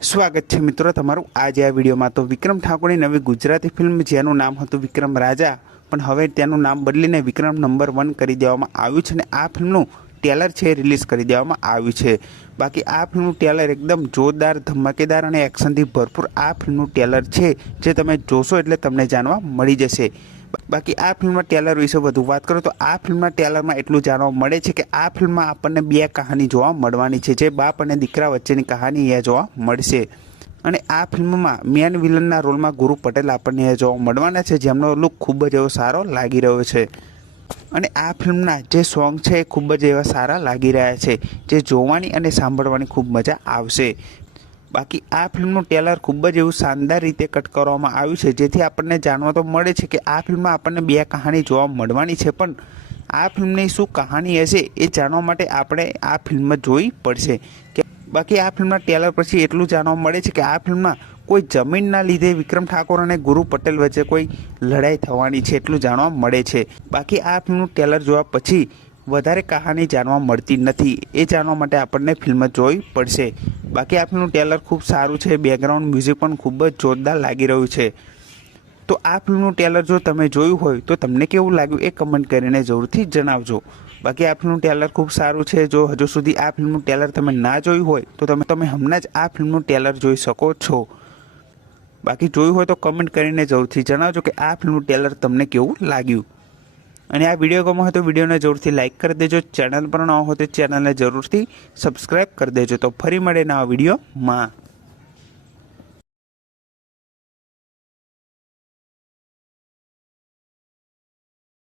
સ્વાગત છે મિત્રો તમારું આજે આ વિડીયોમાં। તો વિક્રમ ઠાકોરની નવી ગુજરાતી ફિલ્મ જેનું નામ હતું વિક્રમ રાજા, પણ હવે તેનું નામ બદલીને વિક્રમ નંબર 1 કરી દેવામાં આવ્યું છે અને આ ફિલ્મનું ટ્રેલર છે રિલીઝ કરી દેવામાં આવ્યું છે। બાકી આ ફિલ્મનું ટ્રેલર એકદમ જોરદાર, ધમાકેદાર અને એક્શનથી ભરપૂર આ ફિલ્મનું ટ્રેલર છે, જે તમે જોશો એટલે તમને જાણવા મળી જશે। બાકી આ ફિલ્મના ટ્રેલર વિશે વધુ વાત કરું તો આ ફિલ્મના ટ્રેલરમાં એટલું જાણવા મળે છે કે આ ફિલ્મમાં આપણને બે કહાની જોવા મળવાની છે, જે બાપ અને દીકરા વચ્ચેની કહાની એ જોવા મળશે। અને આ ફિલ્મમાં મેન વિલનના રોલમાં ગુરુ પટેલ આપણને જોવા મળવાના છે, જેમનો લુક ખૂબ જ એવો સારો લાગી રહ્યો છે। અને આ ફિલ્મના જે સોંગ છે એ ખૂબ જ એવા સારા લાગી રહ્યા છે, જે જોવાની અને સાંભળવાની ખૂબ મજા આવશે। બાકી આ ફિલ્મનું ટ્રેલર ખૂબ જ એવું શાનદાર રીતે કટ કરવામાં આવ્યું છે, જેથી આપણને જાણવા તો મળે છે કે આ ફિલ્મમાં આપણને બે કહાની જોવા મળવાની છે, પણ આ ફિલ્મની શું કહાની હશે એ જાણવા માટે આપણે આ ફિલ્મ જોવી પડશે। બાકી આ ફિલ્મના ટ્રેલર પછી એટલું જાણવા મળે છે કે આ ફિલ્મમાં કોઈ જમીનના લીધે વિક્રમ ઠાકોર અને ગુરુ પટેલ વચ્ચે કોઈ લડાઈ થવાની છે, એટલું જાણવા મળે છે। બાકી આ ફિલ્મનું ટ્રેલર જોવા પછી વધારે કહાની જાણવા મળતી નથી, એ જાણવા માટે આપણને ફિલ્મ જોવી પડશે। બાકી આ ફિલ્મનું ટ્રેલર ખૂબ સારું છે, બેકગ્રાઉન્ડ મ્યુઝિક પણ ખૂબ જ જોરદાર લાગી રહ્યું છે। તો આ ફિલ્મનું ટ્રેલર જો તમે જોયું હોય તો તમને કેવું લાગ્યું એ કમેન્ટ કરીને જરૂરથી જણાવજો। બાકી આ ફિલ્મનું ટ્રેલર ખૂબ સારું છે। જો હજુ સુધી આ ફિલ્મનું ટ્રેલર તમે ના જોયું હોય તો તમે હમણાં જ આ ફિલ્મનું ટ્રેલર જોઈ શકો છો। બાકી જોયું હોય તો કમેન્ટ કરીને જરૂરથી જણાવજો કે આ ફિલ્મનું ટ્રેલર તમને કેવું લાગ્યું। અને આ વિડીયો ગમ્યો હોય તો વિડીયોને જરૂરથી લાઇક કરી દેજો, ચેનલ પર ન હોય તો ચેનલને જરૂરથી સબસ્ક્રાઈબ કરી દેજો। તો ફરી મળે નવા વિડીયોમાં।